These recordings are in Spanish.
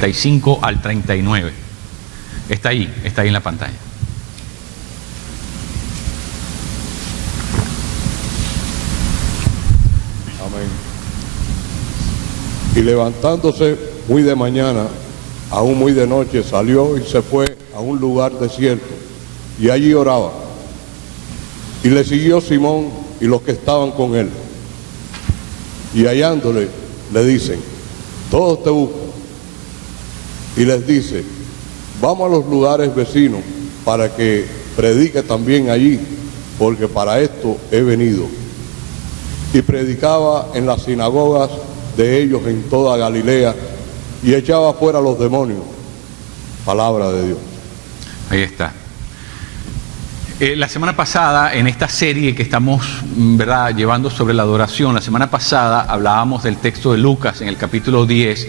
35 al 39. Está ahí en la pantalla. Amén. Y levantándose muy de mañana, aún muy de noche, salió y se fue a un lugar desierto, y allí oraba. Y le siguió Simón y los que estaban con él. Y hallándole, le dicen: todos te buscan. Y les dice: vamos a los lugares vecinos para que predique también allí, porque para esto he venido. Y predicaba en las sinagogas de ellos en toda Galilea, y echaba fuera los demonios. Palabra de Dios. Ahí está. La semana pasada, en esta serie que estamos, ¿verdad?, llevando sobre la adoración, la semana pasada hablábamos del texto de Lucas en el capítulo 10,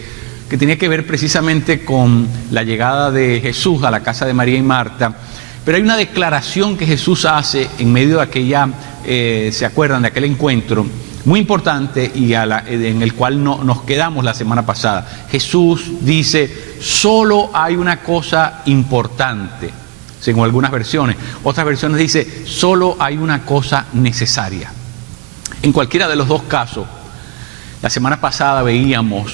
que tenía que ver precisamente con la llegada de Jesús a la casa de María y Marta. Pero hay una declaración que Jesús hace en medio de aquella, ¿se acuerdan?, de aquel encuentro muy importante y en el cual nos quedamos la semana pasada. Jesús dice: solo hay una cosa importante, según algunas versiones. Otras versiones dice: solo hay una cosa necesaria. En cualquiera de los dos casos, la semana pasada veíamos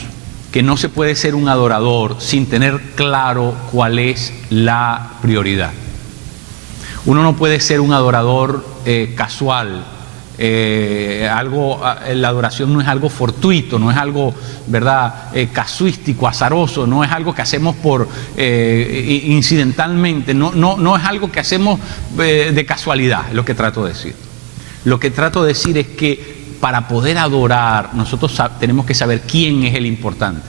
que no se puede ser un adorador sin tener claro cuál es la prioridad. Uno no puede ser un adorador casual. La adoración no es algo fortuito, no es algo, ¿verdad?, casuístico, azaroso, no es algo que hacemos incidentalmente, no es algo que hacemos de casualidad, es lo que trato de decir. Lo que trato de decir es que para poder adorar, nosotros tenemos que saber quién es el importante.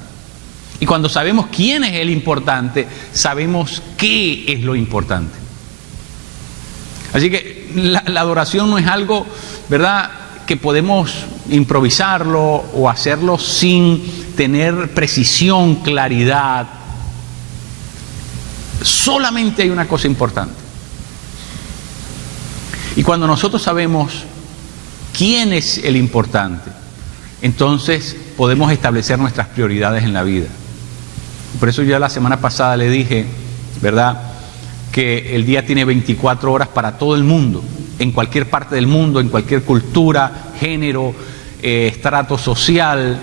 Y cuando sabemos quién es el importante, sabemos qué es lo importante. Así que la adoración no es algo, ¿verdad?, que podemos improvisarlo o hacerlo sin tener precisión, claridad. Solamente hay una cosa importante. Y cuando nosotros sabemos quién es el importante, entonces podemos establecer nuestras prioridades en la vida. Por eso yo la semana pasada le dije, ¿verdad?, que el día tiene 24 horas para todo el mundo, en cualquier parte del mundo, en cualquier cultura, género, estrato social,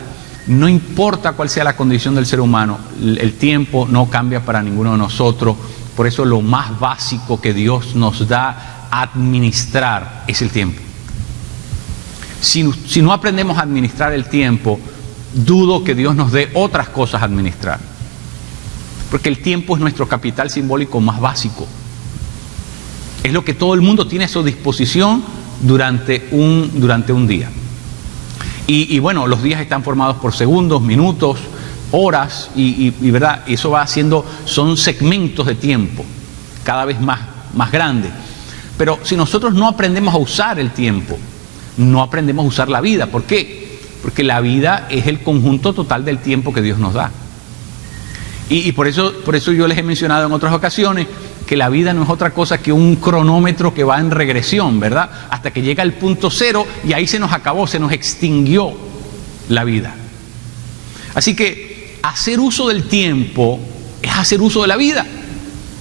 no importa cuál sea la condición del ser humano, el tiempo no cambia para ninguno de nosotros. Por eso lo más básico que Dios nos da a administrar es el tiempo. Si no aprendemos a administrar el tiempo, dudo que Dios nos dé otras cosas a administrar. Porque el tiempo es nuestro capital simbólico más básico. Es lo que todo el mundo tiene a su disposición durante un día. Y bueno, los días están formados por segundos, minutos, horas, y ¿verdad?, eso va haciendo, son segmentos de tiempo cada vez más grandes. Pero si nosotros no aprendemos a usar el tiempo, no aprendemos a usar la vida. ¿Por qué? Porque la vida es el conjunto total del tiempo que Dios nos da. Y por eso yo les he mencionado en otras ocasiones que la vida no es otra cosa que un cronómetro que va en regresión, ¿verdad?, hasta que llega al punto cero y ahí se nos acabó, se nos extinguió la vida. Así que hacer uso del tiempo es hacer uso de la vida.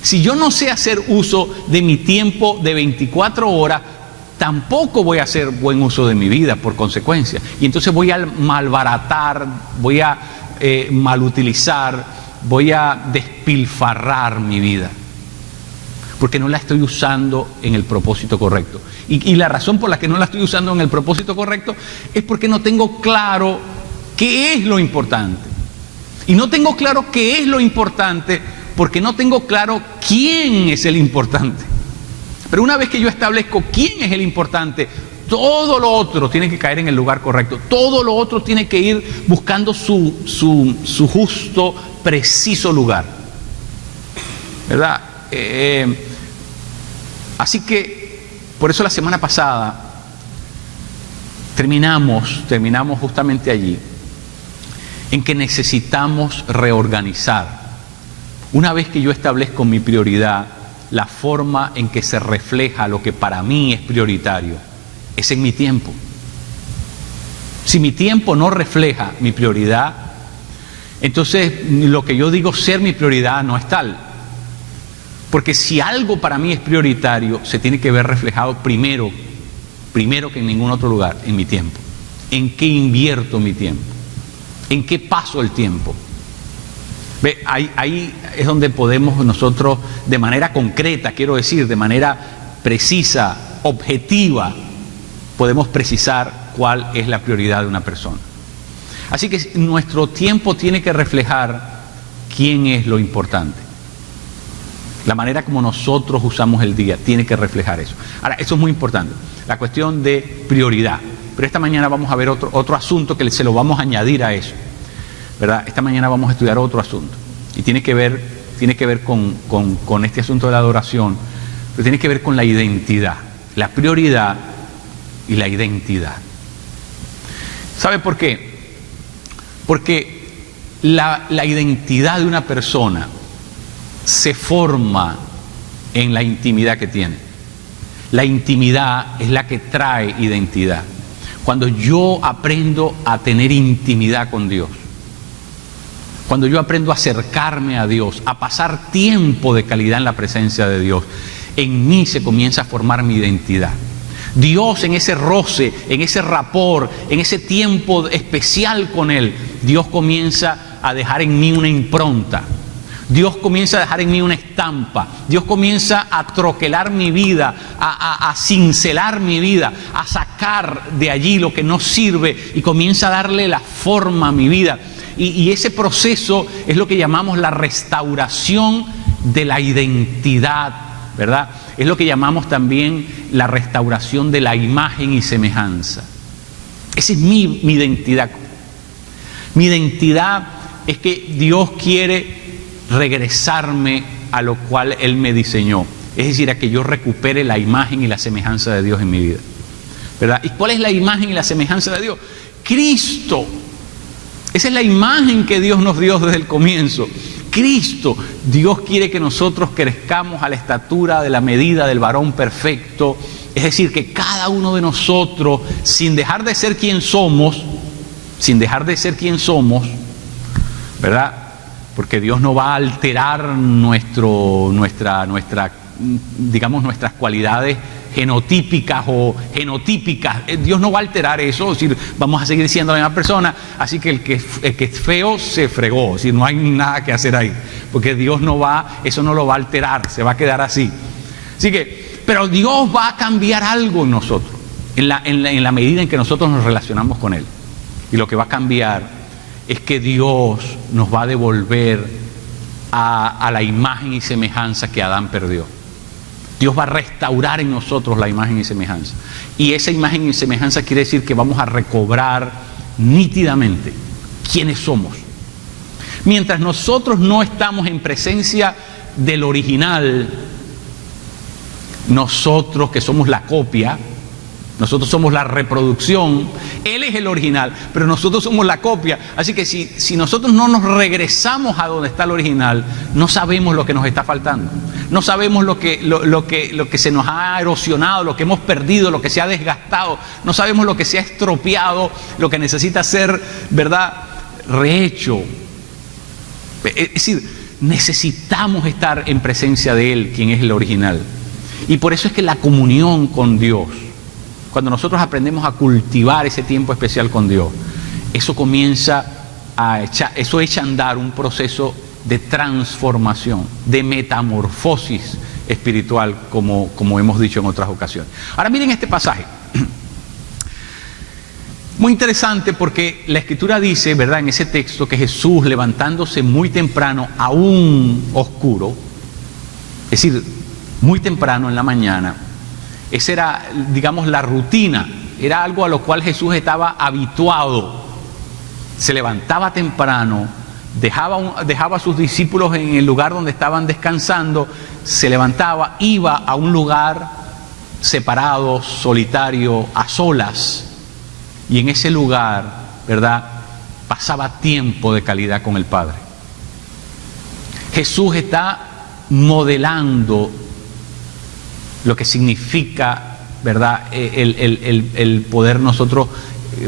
Si yo no sé hacer uso de mi tiempo de 24 horas, tampoco voy a hacer buen uso de mi vida por consecuencia. Y entonces voy a malbaratar, voy a malutilizar, voy a despilfarrar mi vida, porque no la estoy usando en el propósito correcto. Y la razón por la que no la estoy usando en el propósito correcto es porque no tengo claro qué es lo importante. Y no tengo claro qué es lo importante porque no tengo claro quién es el importante. Pero una vez que yo establezco quién es el importante, todo lo otro tiene que caer en el lugar correcto. Todo lo otro tiene que ir buscando su justo, preciso lugar, ¿verdad? Así que por eso la semana pasada terminamos justamente allí, en que necesitamos reorganizar. Una vez que yo establezco mi prioridad, la forma en que se refleja lo que para mí es prioritario es en mi tiempo. Si mi tiempo no refleja mi prioridad, Entonces, lo que yo digo ser mi prioridad no es tal. Porque si algo para mí es prioritario, se tiene que ver reflejado primero que en ningún otro lugar, en mi tiempo. ¿En qué invierto mi tiempo? ¿En qué paso el tiempo? Ve, ahí es donde podemos nosotros, de manera concreta, quiero decir, de manera precisa, objetiva, podemos precisar cuál es la prioridad de una persona. Así que nuestro tiempo tiene que reflejar quién es lo importante. La manera como nosotros usamos el día tiene que reflejar eso. Ahora, eso es muy importante, la cuestión de prioridad. Pero esta mañana vamos a ver otro asunto que se lo vamos a añadir a eso, ¿verdad? Esta mañana vamos a estudiar otro asunto. Y tiene que ver con este asunto de la adoración, pero tiene que ver con la identidad, la prioridad y la identidad. ¿Sabe por qué? Porque la identidad de una persona se forma en la intimidad que tiene. La intimidad es la que trae identidad. Cuando yo aprendo a tener intimidad con Dios, cuando yo aprendo a acercarme a Dios, a pasar tiempo de calidad en la presencia de Dios, en mí se comienza a formar mi identidad. Dios, en ese roce, en ese rapport, en ese tiempo especial con Él, Dios comienza a dejar en mí una impronta. Dios comienza a dejar en mí una estampa. Dios comienza a troquelar mi vida, a cincelar mi vida, a sacar de allí lo que no sirve y comienza a darle la forma a mi vida. Y ese proceso es lo que llamamos la restauración de la identidad, ¿verdad? Es lo que llamamos también la restauración de la imagen y semejanza. Esa es mi identidad. Mi identidad es que Dios quiere regresarme a lo cual Él me diseñó. Es decir, a que yo recupere la imagen y la semejanza de Dios en mi vida, ¿verdad? ¿Y cuál es la imagen y la semejanza de Dios? Cristo. Esa es la imagen que Dios nos dio desde el comienzo. Cristo. Dios quiere que nosotros crezcamos a la estatura de la medida del varón perfecto. Es decir, que cada uno de nosotros, sin dejar de ser quien somos, ¿verdad? Porque Dios no va a alterar nuestras cualidades genotípicas o genotípicas. Dios no va a alterar eso, es decir, vamos a seguir siendo la misma persona, así que el que es feo se fregó, es decir, no hay nada que hacer ahí, porque Dios eso no lo va a alterar, se va a quedar así. Así que, pero Dios va a cambiar algo en nosotros, en la medida en que nosotros nos relacionamos con Él. Y lo que va a cambiar es que Dios nos va a devolver a la imagen y semejanza que Adán perdió. Dios va a restaurar en nosotros la imagen y semejanza. Y esa imagen y semejanza quiere decir que vamos a recobrar nítidamente quiénes somos. Mientras nosotros no estamos en presencia del original, nosotros que somos la copia, nosotros somos la reproducción, Él es el original, pero nosotros somos la copia. Así que si nosotros no nos regresamos a donde está el original, no sabemos lo que nos está faltando. No sabemos lo que se nos ha erosionado, lo que hemos perdido, lo que se ha desgastado. No sabemos lo que se ha estropeado, lo que necesita ser, ¿verdad?, rehecho. Es decir, necesitamos estar en presencia de Él, quien es el original. Y por eso es que la comunión con Dios, cuando nosotros aprendemos a cultivar ese tiempo especial con Dios, eso echa a andar un proceso de transformación, de metamorfosis espiritual, como hemos dicho en otras ocasiones. Ahora miren este pasaje. Muy interesante porque la Escritura dice, ¿verdad?, en ese texto, que Jesús, levantándose muy temprano, aún oscuro, es decir, muy temprano en la mañana, esa era, digamos, la rutina, era algo a lo cual Jesús estaba habituado. Se levantaba temprano, dejaba a sus discípulos en el lugar donde estaban descansando, se levantaba, iba a un lugar separado, solitario, a solas, y en ese lugar, ¿verdad?, pasaba tiempo de calidad con el Padre. Jesús está modelando lo que significa, ¿verdad?, el poder nosotros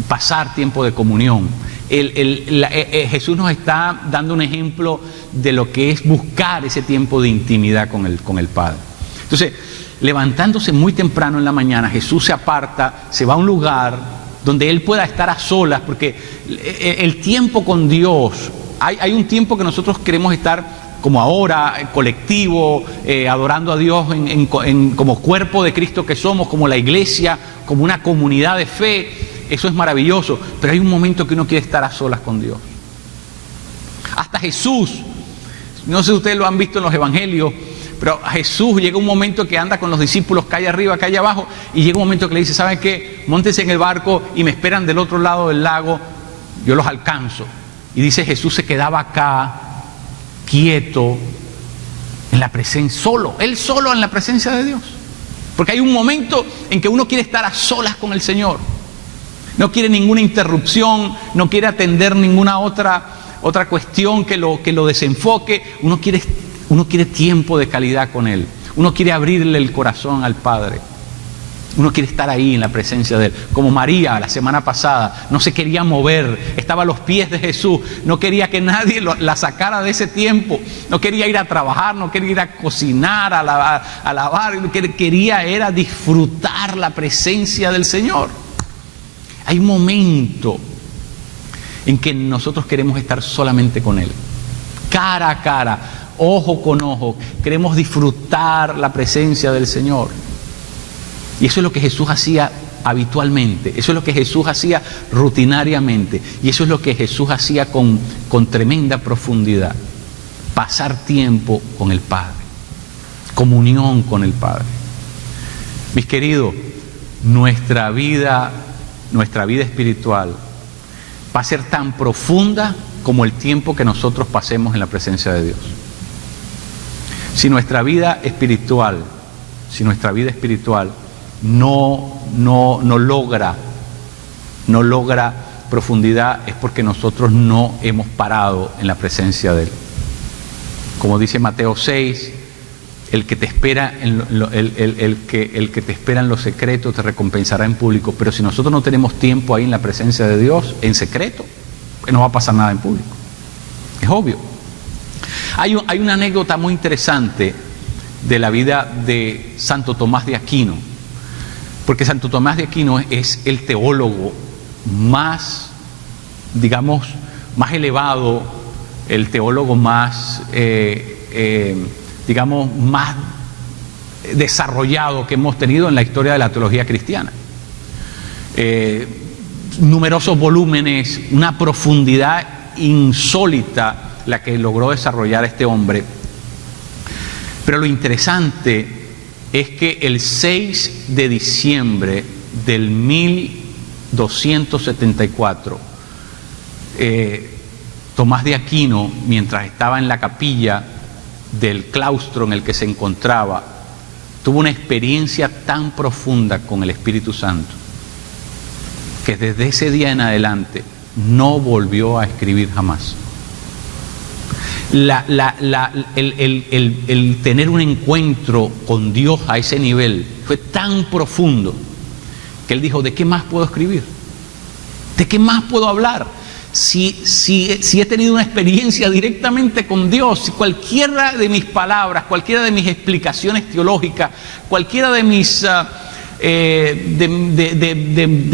pasar tiempo de comunión. Jesús nos está dando un ejemplo de lo que es buscar ese tiempo de intimidad con el Padre. Entonces, levantándose muy temprano en la mañana, Jesús se aparta, se va a un lugar donde Él pueda estar a solas, porque el tiempo con Dios, hay un tiempo que nosotros queremos estar como ahora, colectivo, adorando a Dios como cuerpo de Cristo que somos, como la iglesia, como una comunidad de fe. Eso es maravilloso, pero hay un momento que uno quiere estar a solas con Dios. Hasta Jesús, no sé si ustedes lo han visto en los evangelios, pero Jesús llega un momento que anda con los discípulos calle arriba, calle abajo, y llega un momento que le dice, ¿saben qué? Móntense en el barco y me esperan del otro lado del lago, yo los alcanzo. Y dice, Jesús se quedaba acá, quieto, en la presencia, él solo en la presencia de Dios. Porque hay un momento en que uno quiere estar a solas con el Señor. No quiere ninguna interrupción, no quiere atender ninguna otra cuestión que lo desenfoque. Uno quiere tiempo de calidad con Él. Uno quiere abrirle el corazón al Padre. Uno quiere estar ahí en la presencia de Él. Como María la semana pasada, no se quería mover, estaba a los pies de Jesús, no quería que nadie la sacara de ese tiempo, no quería ir a trabajar, no quería ir a cocinar, a lavar, lo que quería era disfrutar la presencia del Señor. Hay un momento en que nosotros queremos estar solamente con Él, cara a cara, ojo con ojo, queremos disfrutar la presencia del Señor. Y eso es lo que Jesús hacía habitualmente, eso es lo que Jesús hacía rutinariamente, y eso es lo que Jesús hacía con tremenda profundidad. Pasar tiempo con el Padre, comunión con el Padre. Mis queridos, nuestra vida espiritual va a ser tan profunda como el tiempo que nosotros pasemos en la presencia de Dios. Si nuestra vida espiritual no logra profundidad, es porque nosotros no hemos parado en la presencia de Él. Como dice Mateo 6, el que te espera el que te espera en lo secreto te recompensará en público. Pero si nosotros no tenemos tiempo ahí en la presencia de Dios, en secreto, pues no va a pasar nada en público. Es obvio. Hay una anécdota muy interesante de la vida de Santo Tomás de Aquino, porque Santo Tomás de Aquino es el teólogo más, digamos, más elevado, el teólogo más, digamos, más desarrollado que hemos tenido en la historia de la teología cristiana. Numerosos volúmenes, una profundidad insólita la que logró desarrollar este hombre. Pero lo interesante es que el 6 de diciembre del 1274, Tomás de Aquino, mientras estaba en la capilla del claustro en el que se encontraba, tuvo una experiencia tan profunda con el Espíritu Santo que desde ese día en adelante no volvió a escribir jamás. El tener un encuentro con Dios a ese nivel fue tan profundo que él dijo, ¿de qué más puedo escribir? ¿De qué más puedo hablar? Si he tenido una experiencia directamente con Dios, si cualquiera de mis palabras, cualquiera de mis explicaciones teológicas, cualquiera de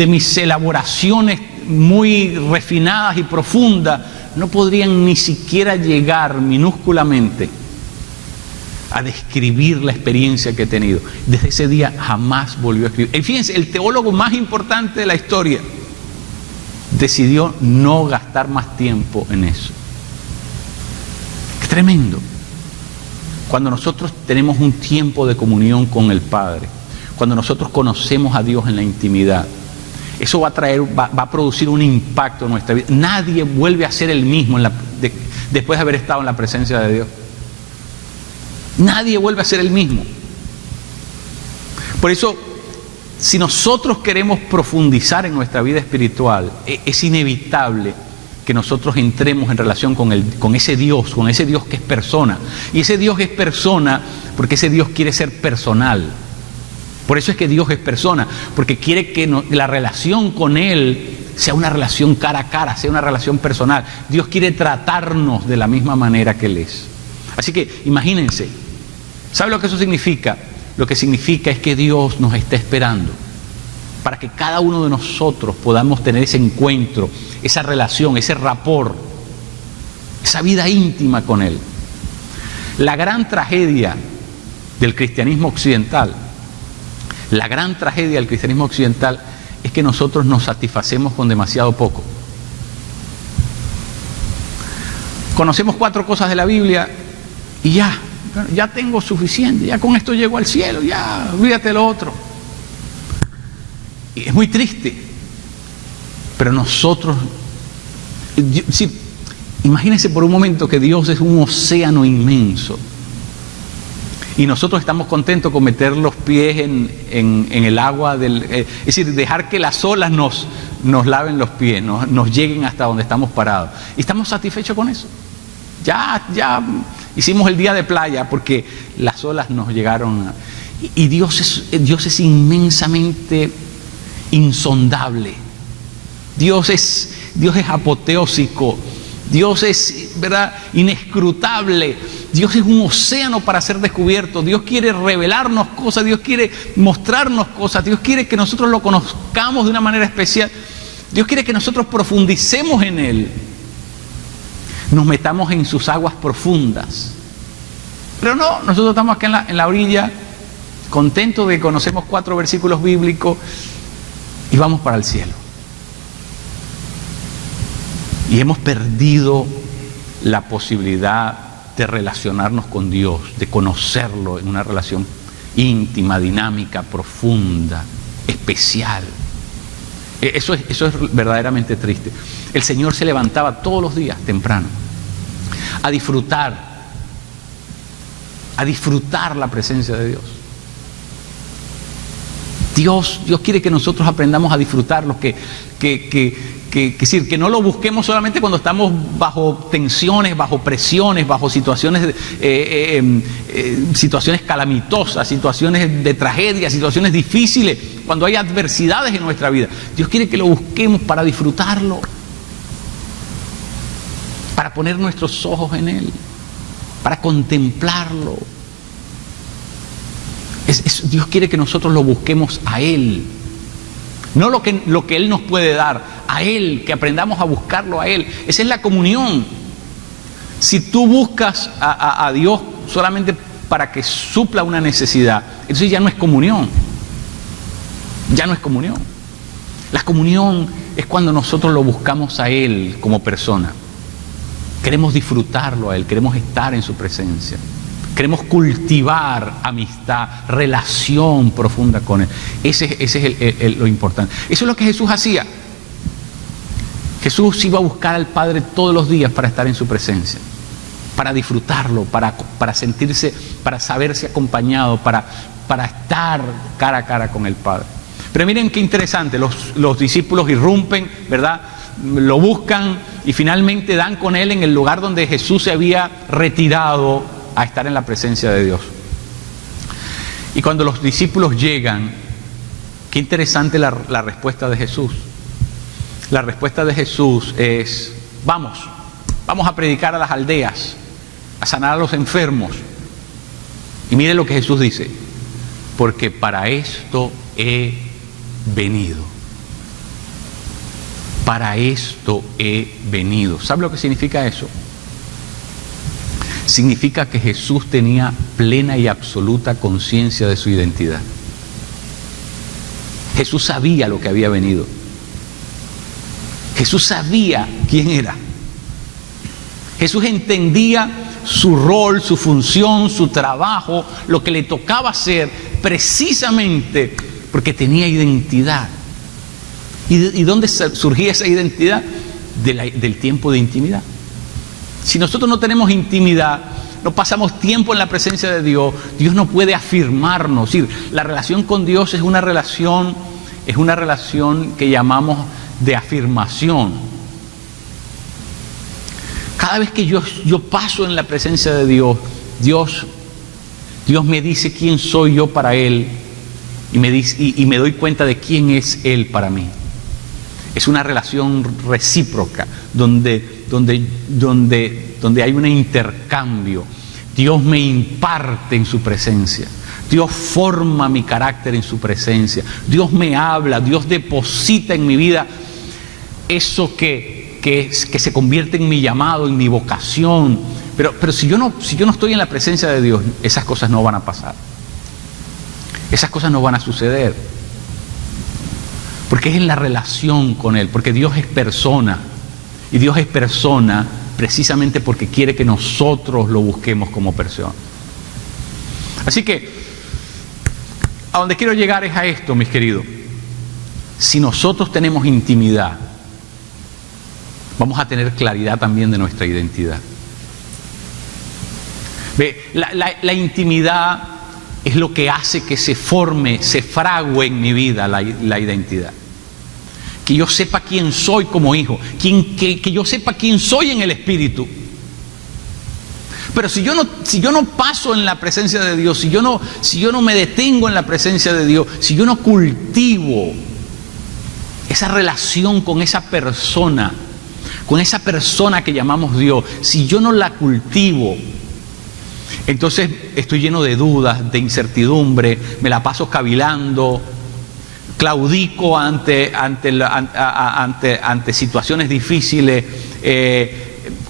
mis elaboraciones muy refinadas y profundas, no podrían ni siquiera llegar minúsculamente a describir la experiencia que he tenido. Desde ese día jamás volvió a escribir. Y fíjense, el teólogo más importante de la historia decidió no gastar más tiempo en eso. Es tremendo. Cuando nosotros tenemos un tiempo de comunión con el Padre, cuando nosotros conocemos a Dios en la intimidad, eso va a producir un impacto en nuestra vida. Nadie vuelve a ser el mismo después de haber estado en la presencia de Dios. Nadie vuelve a ser el mismo. Por eso, si nosotros queremos profundizar en nuestra vida espiritual, es inevitable que nosotros entremos en relación con ese Dios que es persona. Y ese Dios es persona porque ese Dios quiere ser personal. Por eso es que Dios es persona, porque quiere que la relación con Él sea una relación cara a cara, sea una relación personal. Dios quiere tratarnos de la misma manera que Él es. Así que imagínense, ¿sabe lo que eso significa? Lo que significa es que Dios nos está esperando para que cada uno de nosotros podamos tener ese encuentro, esa relación, ese rapport, esa vida íntima con Él. La gran tragedia del cristianismo occidental, es que nosotros nos satisfacemos con demasiado poco. Conocemos 4 cosas de la Biblia y ya tengo suficiente, ya con esto llego al cielo, ya olvídate de lo otro. Y es muy triste, pero nosotros, sí, imagínense por un momento que Dios es un océano inmenso y nosotros estamos contentos con meter los pies en el agua, es decir, dejar que las olas nos laven los pies, nos lleguen hasta donde estamos parados. Y estamos satisfechos con eso. Ya hicimos el día de playa porque las olas nos llegaron. Y Dios es inmensamente insondable. Dios es apoteósico. Dios es, ¿verdad?, inescrutable. Dios es un océano para ser descubierto. Dios quiere revelarnos cosas, Dios quiere mostrarnos cosas, Dios quiere que nosotros lo conozcamos de una manera especial. Dios quiere que nosotros profundicemos en Él, nos metamos en sus aguas profundas. Pero no, nosotros estamos aquí en la orilla, contentos de que conocemos 4 versículos bíblicos y vamos para el cielo. Y hemos perdido la posibilidad de relacionarnos con Dios, de conocerlo en una relación íntima, dinámica, profunda, especial. Eso es verdaderamente triste. El Señor se levantaba todos los días temprano a disfrutar la presencia de Dios. Dios quiere que nosotros aprendamos a disfrutarlo, que no lo busquemos solamente cuando estamos bajo tensiones, bajo presiones, bajo situaciones calamitosas, situaciones de tragedia, situaciones difíciles, cuando hay adversidades en nuestra vida. Dios quiere que lo busquemos para disfrutarlo, para poner nuestros ojos en Él, para contemplarlo. Dios quiere que nosotros lo busquemos a Él, no lo que Él nos puede dar, a Él, que aprendamos a buscarlo a Él. Esa es la comunión. Si tú buscas a Dios solamente para que supla una necesidad, entonces ya no es comunión. Ya no es comunión. La comunión es cuando nosotros lo buscamos a Él como persona. Queremos disfrutarlo a Él, queremos estar en su presencia. Queremos cultivar amistad, relación profunda con Él. Ese es lo importante. Eso es lo que Jesús hacía. Jesús iba a buscar al Padre todos los días para estar en su presencia, para disfrutarlo, para sentirse, para saberse acompañado, para estar cara a cara con el Padre. Pero miren qué interesante, los discípulos irrumpen, ¿verdad? Lo buscan y finalmente dan con Él en el lugar donde Jesús se había retirado a estar en la presencia de Dios. Y cuando los discípulos llegan, qué interesante la respuesta de Jesús. La respuesta de Jesús es: vamos a predicar a las aldeas, a sanar a los enfermos. Y mire lo que Jesús dice: porque para esto he venido. Para esto he venido. ¿Sabe lo que significa eso? Significa que Jesús tenía plena y absoluta conciencia de su identidad. Jesús sabía lo que había venido. Jesús sabía quién era. Jesús entendía su rol, su función, su trabajo, lo que le tocaba hacer, precisamente porque tenía identidad. ¿Y dónde surgía esa identidad? Del tiempo de intimidad. Si nosotros no tenemos intimidad, no pasamos tiempo en la presencia de Dios, Dios no puede afirmarnos. Es decir, la relación con Dios es una relación que llamamos de afirmación. Cada vez que yo paso en la presencia de Dios, Dios me dice quién soy yo para Él y me doy cuenta de quién es Él para mí. Es una relación recíproca, donde hay un intercambio. Dios me imparte en su presencia. Dios forma mi carácter en su presencia. Dios me habla, Dios deposita en mi vida eso que se convierte en mi llamado, en mi vocación. Pero si yo no estoy en la presencia de Dios, esas cosas no van a pasar. Esas cosas no van a suceder. Porque es en la relación con Él, porque Dios es persona. Y Dios es persona precisamente porque quiere que nosotros lo busquemos como persona. Así que, a donde quiero llegar es a esto, mis queridos. Si nosotros tenemos intimidad, vamos a tener claridad también de nuestra identidad. Ve, la intimidad es lo que hace que se forme, se frague en mi vida la identidad. Que yo sepa quién soy como hijo, que yo sepa quién soy en el Espíritu. Pero si yo no paso en la presencia de Dios, si yo no me detengo en la presencia de Dios, si yo no cultivo esa relación con esa persona que llamamos Dios, si yo no la cultivo, entonces estoy lleno de dudas, de incertidumbre, me la paso cavilando, claudico ante situaciones difíciles,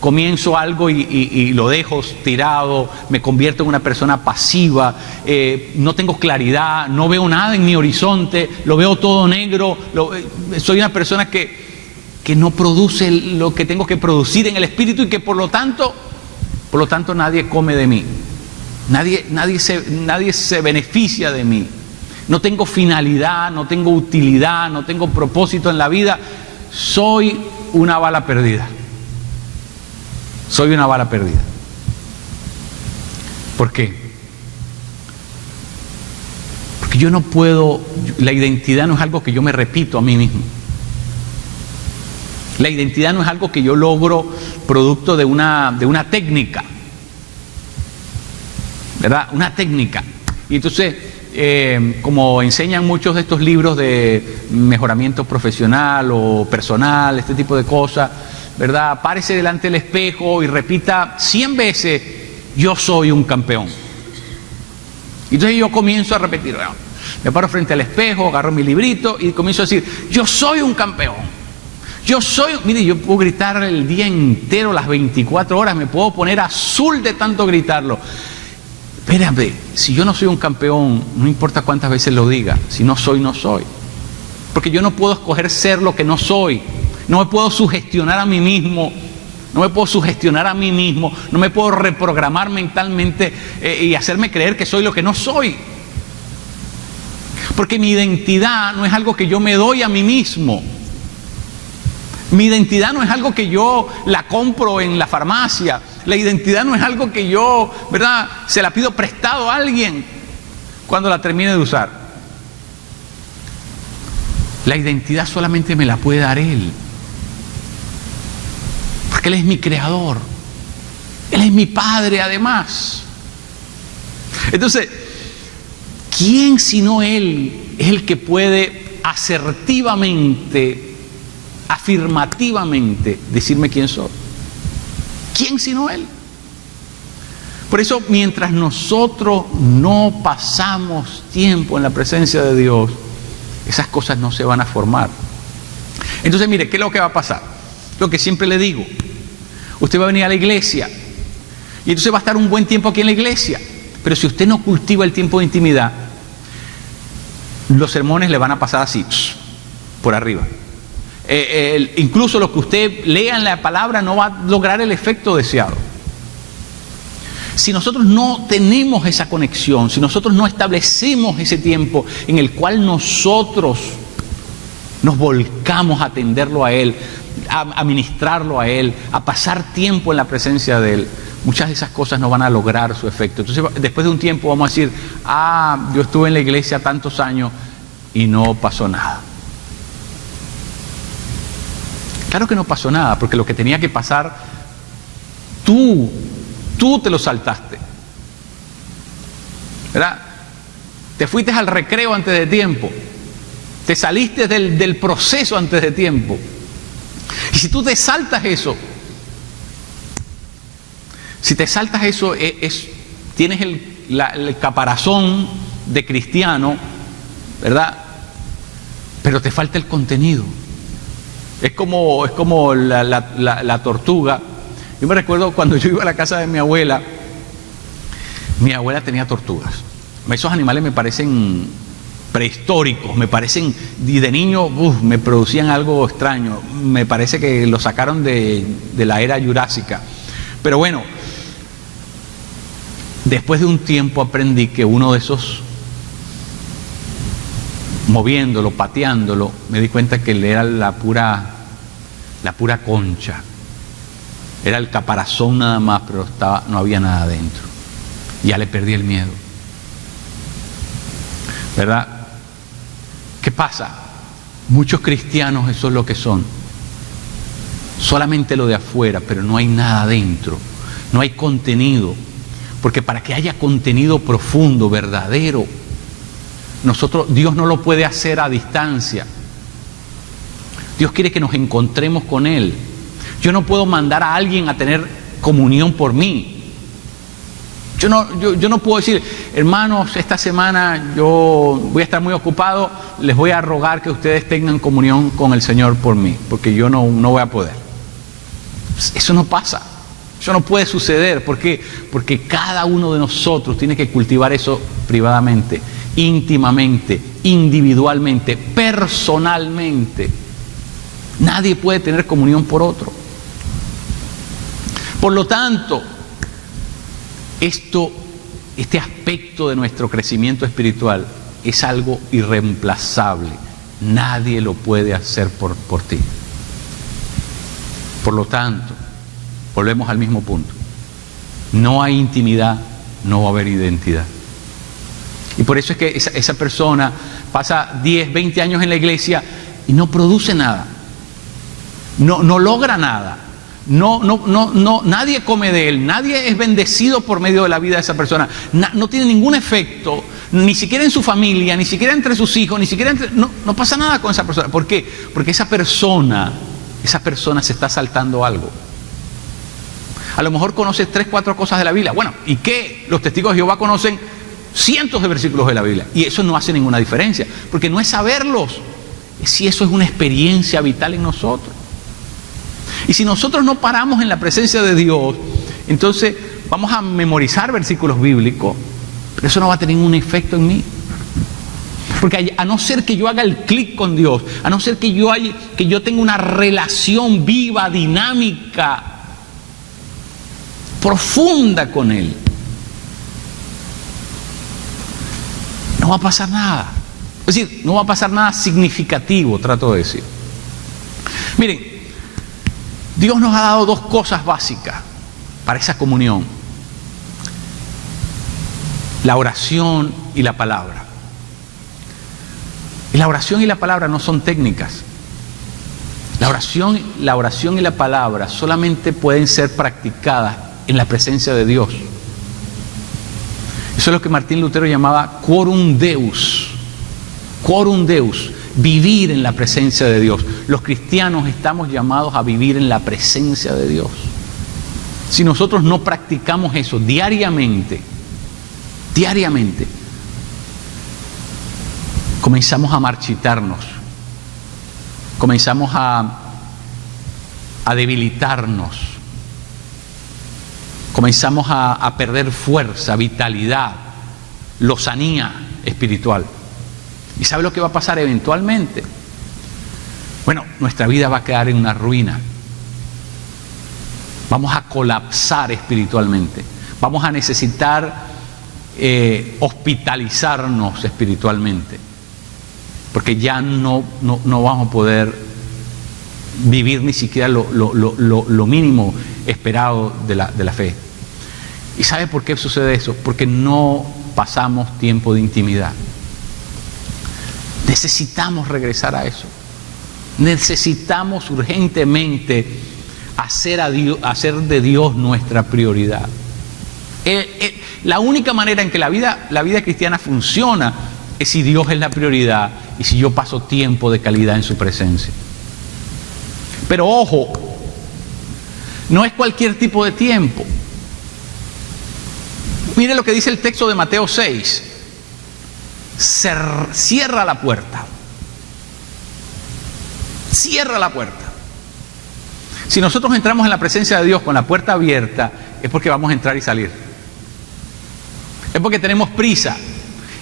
comienzo algo y lo dejo tirado, me convierto en una persona pasiva, no tengo claridad, no veo nada en mi horizonte, lo veo todo negro, soy una persona que no produce lo que tengo que producir en el Espíritu y que por lo tanto nadie come de mí, nadie se beneficia de mí. No tengo finalidad, no tengo utilidad, no tengo propósito en la vida. Soy una bala perdida. Soy una bala perdida. ¿Por qué? Porque yo no puedo, la identidad no es algo que yo me repito a mí mismo. La identidad no es algo que yo logro producto de una técnica. ¿Verdad? Una técnica. Y entonces, como enseñan muchos de estos libros de mejoramiento profesional o personal, este tipo de cosas, ¿verdad? Párese delante del espejo y repita 100 veces, yo soy un campeón. Y entonces yo comienzo a repetir, bueno, me paro frente al espejo, agarro mi librito y comienzo a decir, yo soy un campeón. Mire, yo puedo gritar el día entero, las 24 horas, me puedo poner azul de tanto gritarlo. Espérame, si yo no soy un campeón, no importa cuántas veces lo diga, si no soy, no soy. Porque yo no puedo escoger ser lo que no soy. No me puedo sugestionar a mí mismo, no me puedo reprogramar mentalmente y hacerme creer que soy lo que no soy. Porque mi identidad no es algo que yo me doy a mí mismo. Mi identidad no es algo que yo la compro en la farmacia. La identidad no es algo que yo, ¿verdad?, se la pido prestado a alguien cuando la termine de usar. La identidad solamente me la puede dar Él. Porque Él es mi creador. Él es mi Padre además. Entonces, ¿quién sino Él es el que puede asertivamente, afirmativamente decirme quién soy? ¿Quién sino Él? Por eso, mientras nosotros no pasamos tiempo en la presencia de Dios, esas cosas no se van a formar. Entonces, mire, ¿qué es lo que va a pasar? Lo que siempre le digo, usted va a venir a la iglesia y entonces va a estar un buen tiempo aquí en la iglesia, pero si usted no cultiva el tiempo de intimidad, los sermones le van a pasar así, por arriba. Incluso lo que usted lea en la palabra no va a lograr el efecto deseado. Si nosotros no tenemos esa conexión, si nosotros no establecemos ese tiempo en el cual nosotros nos volcamos a atenderlo a Él, a ministrarlo a Él, a pasar tiempo en la presencia de Él, muchas de esas cosas no van a lograr su efecto. Entonces, después de un tiempo vamos a decir, yo estuve en la iglesia tantos años y no pasó nada. Claro que no pasó nada, porque lo que tenía que pasar, tú te lo saltaste, ¿verdad? Te fuiste al recreo antes de tiempo, Te saliste del proceso antes de tiempo. Y si tú te saltas eso, tienes el caparazón de cristiano, ¿verdad? Pero te falta el contenido. Es como la tortuga. Yo me recuerdo cuando yo iba a la casa de mi abuela tenía tortugas. Esos animales me parecen prehistóricos, me parecen, y de niño me producían algo extraño. Me parece que lo sacaron de la era jurásica. Pero bueno, después de un tiempo aprendí que uno de esos, moviéndolo, pateándolo, me di cuenta que él era la pura concha. Era el caparazón nada más, pero no había nada dentro. Ya le perdí el miedo. ¿Verdad? ¿Qué pasa? Muchos cristianos eso es lo que son. Solamente lo de afuera, pero no hay nada dentro. No hay contenido. Porque para que haya contenido profundo, verdadero, Dios no lo puede hacer a distancia. Dios quiere que nos encontremos con Él. Yo no puedo mandar a alguien a tener comunión por mí. Yo no puedo decir, hermanos, esta semana yo voy a estar muy ocupado, les voy a rogar que ustedes tengan comunión con el Señor por mí, porque yo no voy a poder. Eso no pasa. Eso no puede suceder. ¿Por qué? Porque cada uno de nosotros tiene que cultivar eso privadamente, íntimamente, individualmente, personalmente. Nadie puede tener comunión por otro. Por lo tanto, este aspecto de nuestro crecimiento espiritual es algo irreemplazable. Nadie lo puede hacer por ti. Por lo tanto, volvemos al mismo punto. No hay intimidad, no va a haber identidad. Y por eso es que esa persona pasa 10, 20 años en la iglesia y no produce nada. No logra nada. Nadie come de él, nadie es bendecido por medio de la vida de esa persona. No tiene ningún efecto, ni siquiera en su familia, ni siquiera entre sus hijos, ni siquiera no pasa nada con esa persona. ¿Por qué? Porque esa persona se está saltando algo. A lo mejor conoce 3, 4 cosas de la Biblia. Bueno, ¿y qué? Los testigos de Jehová conocen cientos de versículos de la Biblia. Y eso no hace ninguna diferencia, porque no es saberlos, es si eso es una experiencia vital en nosotros. Y si nosotros no paramos en la presencia de Dios, entonces vamos a memorizar versículos bíblicos, pero eso no va a tener ningún efecto en mí. Porque a no ser que yo haga el clic con Dios, a no ser que yo tenga una relación viva, dinámica, profunda con Él, no va a pasar nada. Es decir, no va a pasar nada significativo, trato de decir. Miren, Dios nos ha dado 2 cosas básicas para esa comunión: la oración y la palabra. Y la oración y la palabra no son técnicas. La oración y la palabra solamente pueden ser practicadas en la presencia de Dios. Eso es lo que Martín Lutero llamaba quorum Deus. Quorum Deus. Vivir en la presencia de Dios. Los cristianos estamos llamados a vivir en la presencia de Dios. Si nosotros no practicamos eso diariamente, comenzamos a marchitarnos, comenzamos a debilitarnos, comenzamos a perder fuerza, vitalidad, lozanía espiritual. ¿Y sabe lo que va a pasar eventualmente? Bueno, nuestra vida va a quedar en una ruina. Vamos a colapsar espiritualmente. Vamos a necesitar hospitalizarnos espiritualmente. Porque ya no vamos a poder vivir ni siquiera lo mínimo esperado de la fe. ¿Y sabe por qué sucede eso? Porque no pasamos tiempo de intimidad. Necesitamos regresar a eso. Necesitamos urgentemente hacer de Dios nuestra prioridad. La única manera en que la vida cristiana funciona es si Dios es la prioridad y si yo paso tiempo de calidad en su presencia. Pero ojo, no es cualquier tipo de tiempo. Mire lo que dice el texto de Mateo 6. Cierra la puerta. Cierra la puerta. Si nosotros entramos en la presencia de Dios con la puerta abierta, es porque vamos a entrar y salir. Es porque tenemos prisa.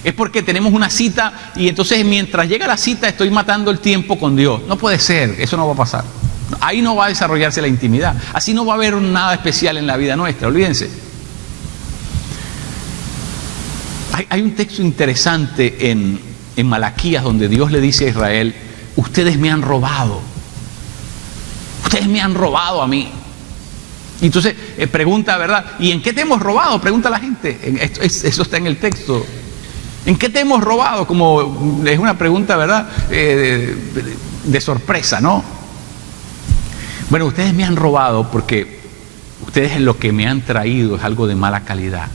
Es porque tenemos una cita y entonces mientras llega la cita estoy matando el tiempo con Dios. No puede ser, eso no va a pasar. Ahí no va a desarrollarse la intimidad. Así no va a haber nada especial en la vida nuestra, olvídense. Hay un texto interesante en Malaquías donde Dios le dice a Israel: ustedes me han robado. Ustedes me han robado a mí. Y entonces pregunta, ¿verdad? ¿Y en qué te hemos robado? Pregunta la gente. Eso está en el texto. ¿En qué te hemos robado? Como es una pregunta, ¿verdad? De sorpresa, ¿no? Bueno, ustedes me han robado porque ustedes lo que me han traído es algo de mala calidad.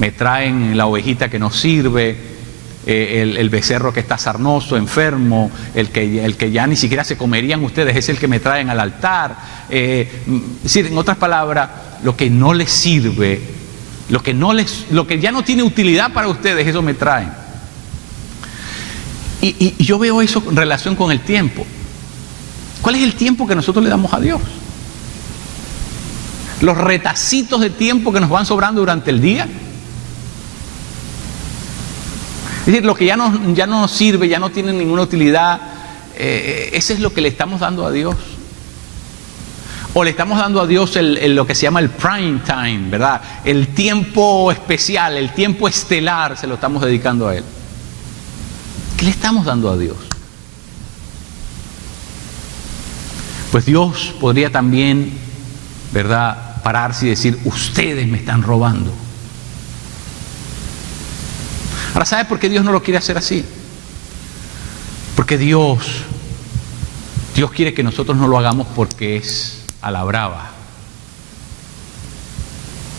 Me traen la ovejita que no sirve, el becerro que está sarnoso, enfermo, el que ya ni siquiera se comerían ustedes, es el que me traen al altar. Es decir, en otras palabras, lo que no les sirve, lo que ya no tiene utilidad para ustedes, eso me traen. Y yo veo eso en relación con el tiempo. ¿Cuál es el tiempo que nosotros le damos a Dios? Los retacitos de tiempo que nos van sobrando durante el día. Es decir, lo que ya no nos sirve, ya no tiene ninguna utilidad, ¿ese es lo que le estamos dando a Dios? O le estamos dando a Dios lo que se llama el prime time, ¿verdad? El tiempo especial, el tiempo estelar, se lo estamos dedicando a Él. ¿Qué le estamos dando a Dios? Pues Dios podría también, ¿verdad?, pararse y decir: ustedes me están robando. Ahora, ¿sabe por qué Dios no lo quiere hacer así? Porque Dios quiere que nosotros no lo hagamos porque es a la brava.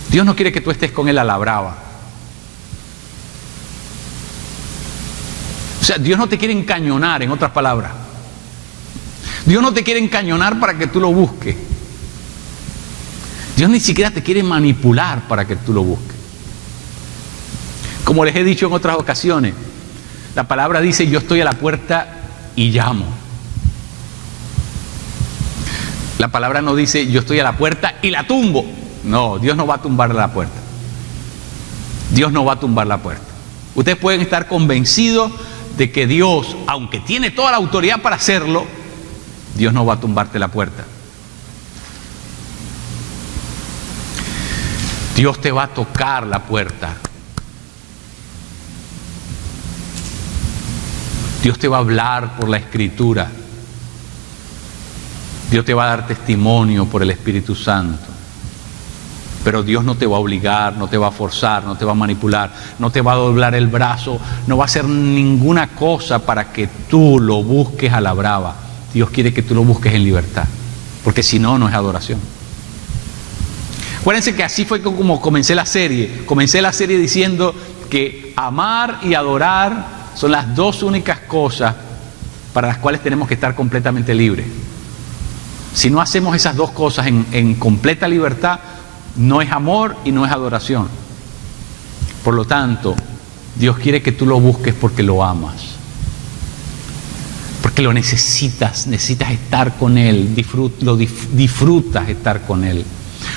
Dios no quiere que tú estés con Él a la brava. O sea, Dios no te quiere encañonar, en otras palabras. Dios no te quiere encañonar para que tú lo busques. Dios ni siquiera te quiere manipular para que tú lo busques. Como les he dicho en otras ocasiones, la palabra dice: yo estoy a la puerta y llamo. La palabra no dice: yo estoy a la puerta y la tumbo. No, Dios no va a tumbar la puerta. Dios no va a tumbar la puerta. Ustedes pueden estar convencidos de que Dios, aunque tiene toda la autoridad para hacerlo, Dios no va a tumbarte la puerta. Dios te va a tocar la puerta. Dios te va a hablar por la Escritura. Dios te va a dar testimonio por el Espíritu Santo. Pero Dios no te va a obligar, no te va a forzar, no te va a manipular, no te va a doblar el brazo, no va a hacer ninguna cosa para que tú lo busques a la brava. Dios quiere que tú lo busques en libertad, porque si no, no es adoración. Acuérdense que así fue como comencé la serie. Comencé la serie diciendo que amar y adorar son las dos únicas cosas para las cuales tenemos que estar completamente libres. Si no hacemos esas dos cosas en completa libertad, no es amor y no es adoración. Por lo tanto, Dios quiere que tú lo busques porque lo amas. Porque lo necesitas estar con Él, disfrutas estar con Él.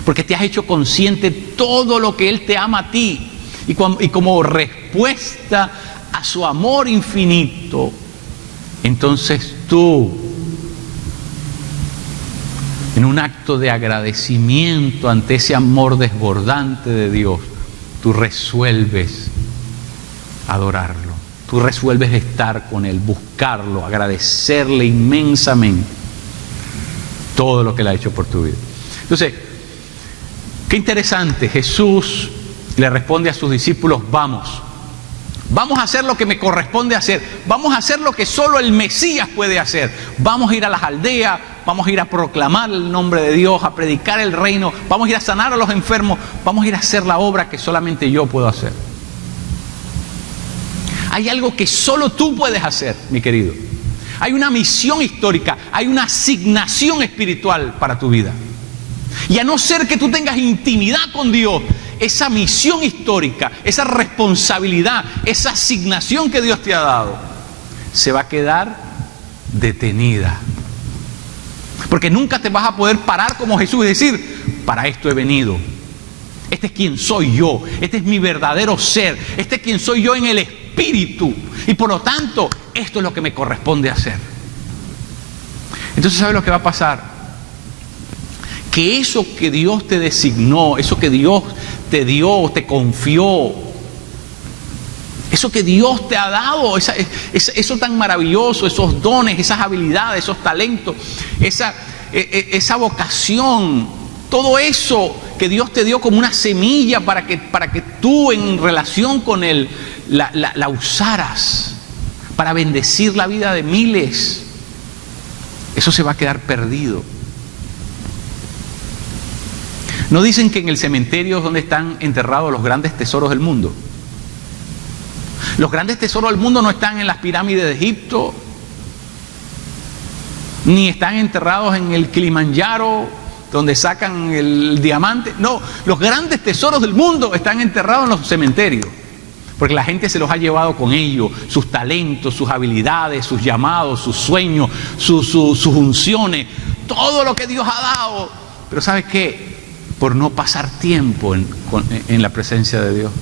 Porque te has hecho consciente de todo lo que Él te ama a ti. Y como respuesta a su amor infinito, entonces tú, en un acto de agradecimiento ante ese amor desbordante de Dios, tú resuelves adorarlo, tú resuelves estar con Él, buscarlo, agradecerle inmensamente todo lo que Él ha hecho por tu vida. Entonces, qué interesante, Jesús le responde a sus discípulos: vamos a hacer lo que me corresponde hacer, vamos a hacer lo que solo el Mesías puede hacer, vamos a ir a las aldeas, vamos a ir a proclamar el nombre de Dios, a predicar el reino, vamos a ir a sanar a los enfermos, vamos a ir a hacer la obra que solamente yo puedo hacer. Hay algo que solo tú puedes hacer, mi querido. Hay una misión histórica, hay una asignación espiritual para tu vida. Y a no ser que tú tengas intimidad con Dios, esa misión histórica, esa responsabilidad, esa asignación que Dios te ha dado, se va a quedar detenida. Porque nunca te vas a poder parar como Jesús y decir, para esto he venido. Este es quien soy yo, este es mi verdadero ser, este es quien soy yo en el Espíritu. Y por lo tanto, esto es lo que me corresponde hacer. Entonces, ¿sabes lo que va a pasar? Que eso que Dios te designó, eso que Dios te dio, te confió, eso que Dios te ha dado, eso tan maravilloso, esos dones, esas habilidades, esos talentos, esa vocación, todo eso que Dios te dio como una semilla para que tú en relación con Él la usaras para bendecir la vida de miles, eso se va a quedar perdido. ¿No dicen que en el cementerio es donde están enterrados los grandes tesoros del mundo? Los grandes tesoros del mundo no están en las pirámides de Egipto, ni están enterrados en el Kilimanjaro, donde sacan el diamante. No, los grandes tesoros del mundo están enterrados en los cementerios, porque la gente se los ha llevado con ellos, sus talentos, sus habilidades, sus llamados, sus sueños, sus unciones, todo lo que Dios ha dado. Pero ¿sabes qué? Por no pasar tiempo en la presencia de Dios.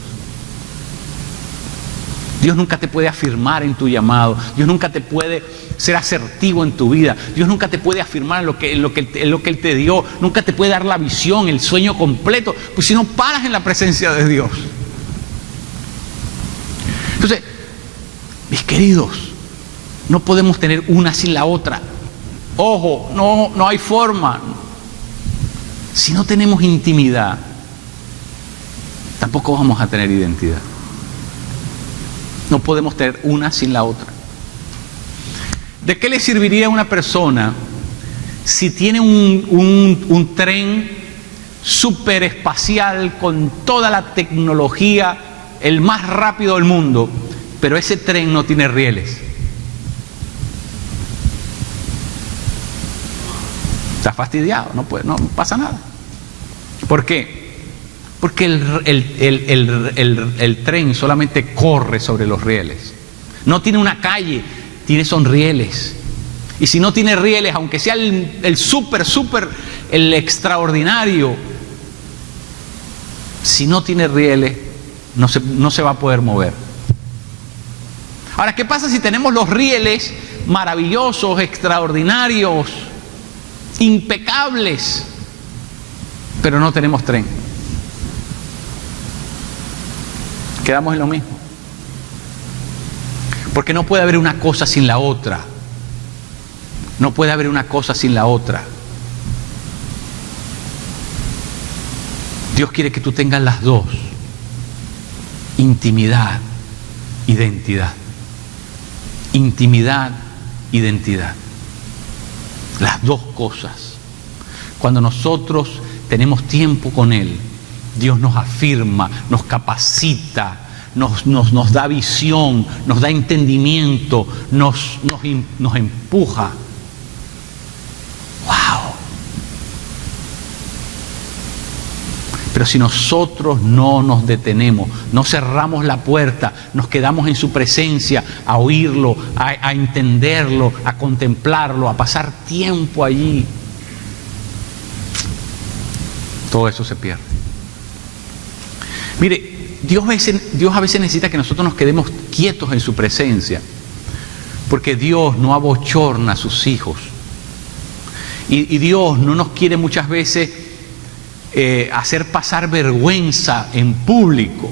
Dios nunca te puede afirmar en tu llamado. Dios nunca te puede ser asertivo en tu vida. Dios nunca te puede afirmar en lo que Él te dio. Nunca te puede dar la visión, el sueño completo, pues si no paras en la presencia de Dios. Entonces, mis queridos, no podemos tener una sin la otra. Ojo, no hay forma. Si no tenemos intimidad, tampoco vamos a tener identidad. No podemos tener una sin la otra. ¿De qué le serviría a una persona si tiene un tren superespacial con toda la tecnología, el más rápido del mundo, pero ese tren no tiene rieles? Está fastidiado, no pasa nada. ¿Por qué? Porque el tren solamente corre sobre los rieles. No tiene una calle, son rieles. Y si no tiene rieles, aunque sea el el extraordinario, si no tiene rieles, no se va a poder mover. Ahora, ¿qué pasa si tenemos los rieles maravillosos, extraordinarios, impecables, pero no tenemos tren? Quedamos en lo mismo. Porque no puede haber una cosa sin la otra. No puede haber una cosa sin la otra. Dios quiere que tú tengas las dos: intimidad, identidad. Intimidad, identidad. Las dos cosas. Cuando nosotros tenemos tiempo con Él, Dios nos afirma, nos capacita, nos da visión, nos da entendimiento, nos empuja. ¡Wow! Pero si nosotros no nos detenemos, no cerramos la puerta, nos quedamos en su presencia a oírlo, a entenderlo, a contemplarlo, a pasar tiempo allí, todo eso se pierde. Mire, Dios a veces necesita que nosotros nos quedemos quietos en su presencia, porque Dios no abochorna a sus hijos. Y Dios no nos quiere muchas veces hacer pasar vergüenza en público.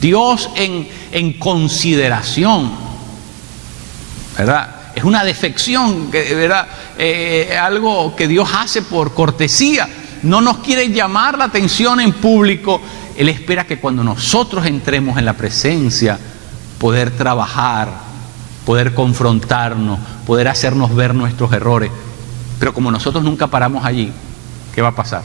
Dios en consideración, ¿verdad? Es una defección, ¿verdad? Algo que Dios hace por cortesía. No nos quiere llamar la atención en público. Él espera que cuando nosotros entremos en la presencia, poder trabajar, poder confrontarnos, poder hacernos ver nuestros errores. Pero como nosotros nunca paramos allí, ¿qué va a pasar?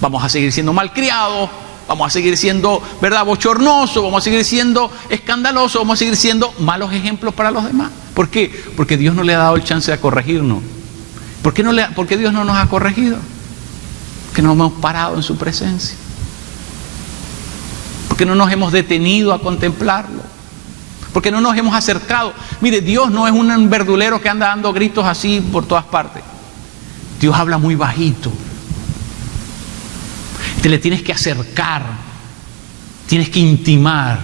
Vamos a seguir siendo malcriados, vamos a seguir siendo, ¿verdad?, bochornosos, vamos a seguir siendo escandalosos, vamos a seguir siendo malos ejemplos para los demás. ¿Por qué? Porque Dios no le ha dado el chance de corregirnos. ¿Por qué Dios no nos ha corregido? Porque no hemos parado en su presencia. Porque no nos hemos detenido a contemplarlo. Porque no nos hemos acercado. Mire, Dios no es un verdulero que anda dando gritos así por todas partes. Dios habla muy bajito. Te le tienes que acercar. Tienes que intimar.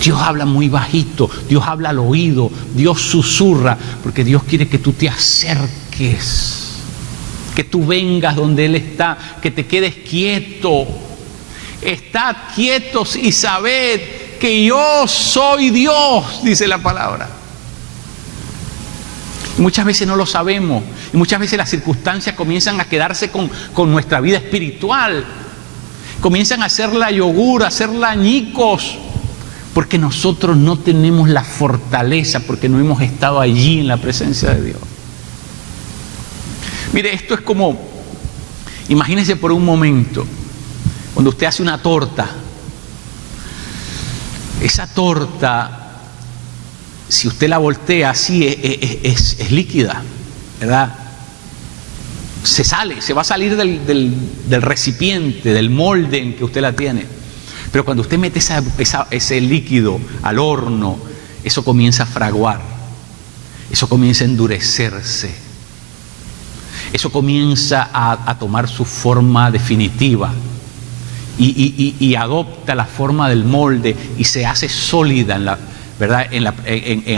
Dios habla muy bajito. Dios habla al oído. Dios susurra. Porque Dios quiere que tú te acerques. Que tú vengas donde Él está. Que te quedes quieto. Estad quietos y sabed que yo soy Dios, dice la palabra. Y muchas veces no lo sabemos. Y muchas veces las circunstancias comienzan a quedarse con nuestra vida espiritual. Comienzan a hacerla yogur, a hacerla añicos. Porque nosotros no tenemos la fortaleza, porque no hemos estado allí en la presencia de Dios. Mire, esto es como, imagínese por un momento, cuando usted hace una torta, esa torta, si usted la voltea así, es líquida, ¿verdad? Se va a salir del recipiente, del molde en que usted la tiene. Pero cuando usted mete ese líquido al horno, eso comienza a fraguar, eso comienza a endurecerse, eso comienza a tomar su forma definitiva. Y adopta la forma del molde y se hace sólida, ¿verdad?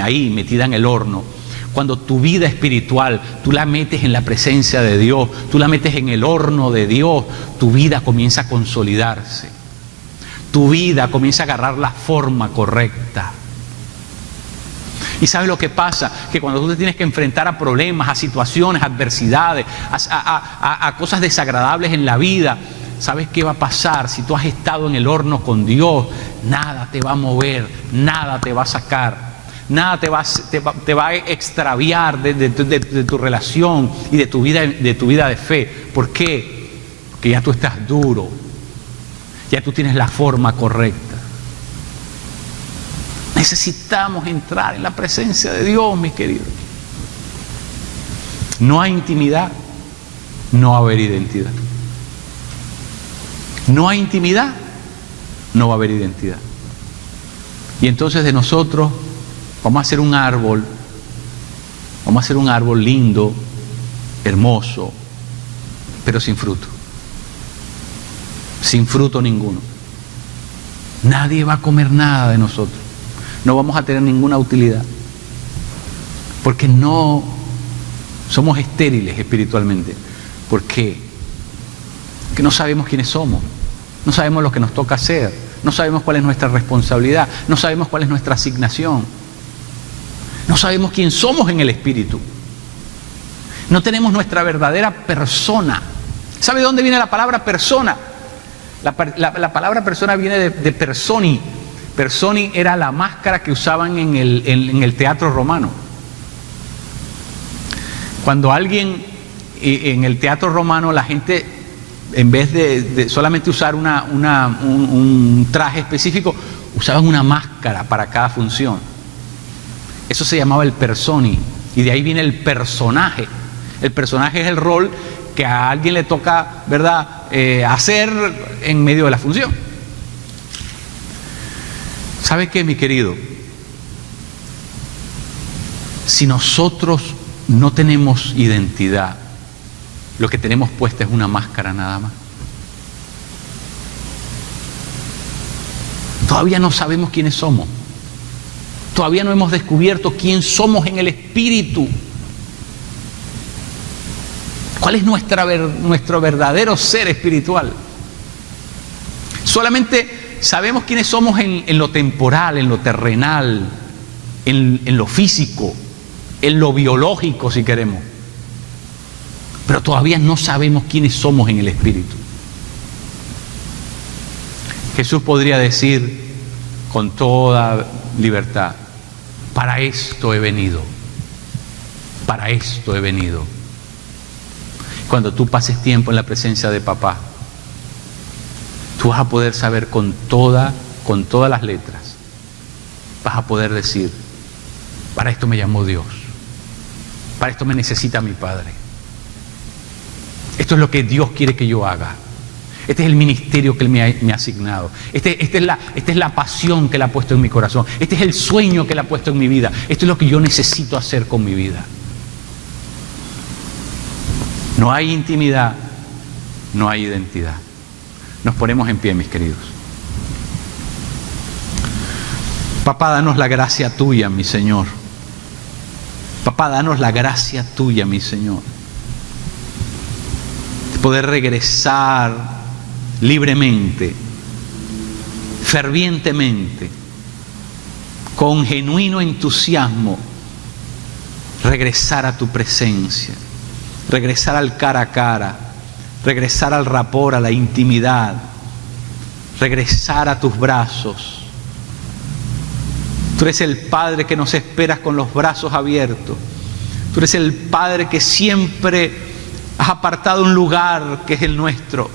Ahí, metida en el horno. Cuando tu vida espiritual, tú la metes en la presencia de Dios, tú la metes en el horno de Dios, tu vida comienza a consolidarse. Tu vida comienza a agarrar la forma correcta. ¿Y sabes lo que pasa? Que cuando tú te tienes que enfrentar a problemas, a situaciones, a adversidades, a cosas desagradables en la vida, ¿sabes qué va a pasar? Si tú has estado en el horno con Dios, nada te va a mover, nada te va a sacar, nada te va a extraviar de tu relación y de tu vida de fe. ¿Por qué? Porque ya tú estás duro, ya tú tienes la forma correcta. Necesitamos entrar en la presencia de Dios, mis queridos. No hay intimidad, no va a haber identidad. No hay intimidad, no va a haber identidad. Y entonces de nosotros vamos a hacer un árbol lindo, hermoso, pero sin fruto. Sin fruto ninguno. Nadie va a comer nada de nosotros. No vamos a tener ninguna utilidad. Porque no somos estériles espiritualmente. ¿Por qué? Porque no sabemos quiénes somos. No sabemos lo que nos toca hacer, no sabemos cuál es nuestra responsabilidad, no sabemos cuál es nuestra asignación, no sabemos quién somos en el Espíritu, no tenemos nuestra verdadera persona. ¿Sabe de dónde viene la palabra persona? La palabra persona viene de personi. Personi era la máscara que usaban en el teatro romano. Cuando alguien en el teatro romano, la gente, en vez de solamente usar un traje específico, usaban una máscara para cada función. Eso se llamaba el personi, y de ahí viene el personaje. El personaje es el rol que a alguien le toca, ¿verdad?, hacer en medio de la función. ¿Sabe qué, mi querido? Si nosotros no tenemos identidad, lo que tenemos puesta es una máscara nada más. Todavía no sabemos quiénes somos. Todavía no hemos descubierto quién somos en el Espíritu. ¿Cuál es nuestro verdadero ser espiritual? Solamente sabemos quiénes somos en lo temporal, en lo terrenal, en lo físico, en lo biológico, si queremos. Pero todavía no sabemos quiénes somos en el Espíritu. Jesús podría decir con toda libertad: para esto he venido, para esto he venido. Cuando tú pases tiempo en la presencia de papá, tú vas a poder saber con todas las letras, vas a poder decir, para esto me llamó Dios, para esto me necesita mi Padre, esto es lo que Dios quiere que yo haga, este es el ministerio que Él me ha asignado, esta es la pasión que Él ha puesto en mi corazón, este es el sueño que Él ha puesto en mi vida, esto es lo que yo necesito hacer con mi vida. No hay intimidad, no hay identidad. Nos ponemos en pie, mis queridos. Papá, danos la gracia tuya, mi Señor. Papá, danos la gracia tuya, mi Señor. De poder regresar libremente, fervientemente, con genuino entusiasmo, regresar a tu presencia, regresar al cara a cara, regresar al rapport, a la intimidad, regresar a tus brazos. Tú eres el Padre que nos esperas con los brazos abiertos. Tú eres el Padre que siempre has apartado un lugar que es el nuestro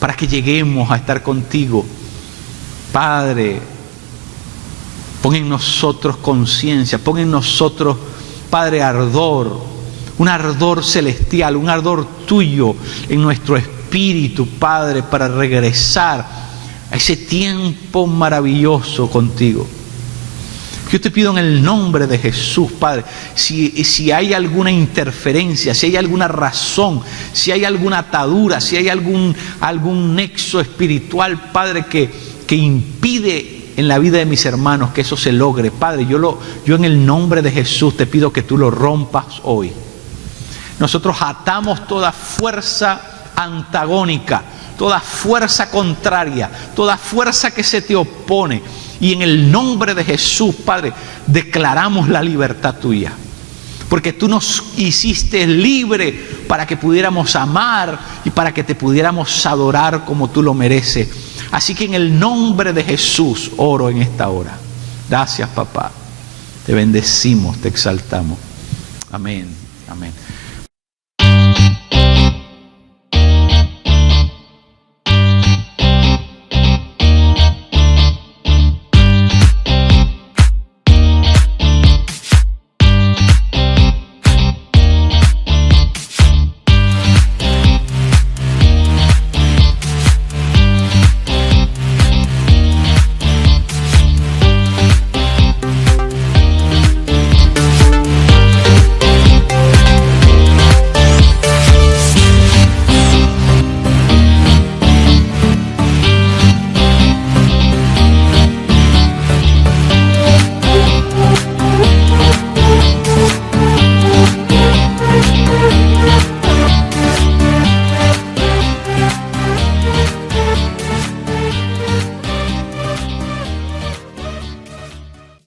para que lleguemos a estar contigo. Padre, pon en nosotros conciencia, pon en nosotros, Padre, ardor, un ardor celestial, un ardor tuyo en nuestro espíritu, Padre, para regresar a ese tiempo maravilloso contigo. Yo te pido en el nombre de Jesús, Padre, si hay alguna interferencia, si hay alguna razón, si hay alguna atadura, si hay algún nexo espiritual, Padre, que impide en la vida de mis hermanos que eso se logre, Padre, yo en el nombre de Jesús te pido que tú lo rompas hoy. Nosotros atamos toda fuerza antagónica, toda fuerza contraria, toda fuerza que se te opone. Y en el nombre de Jesús, Padre, declaramos la libertad tuya. Porque tú nos hiciste libre para que pudiéramos amar y para que te pudiéramos adorar como tú lo mereces. Así que en el nombre de Jesús oro en esta hora. Gracias, papá. Te bendecimos, te exaltamos. Amén. Amén.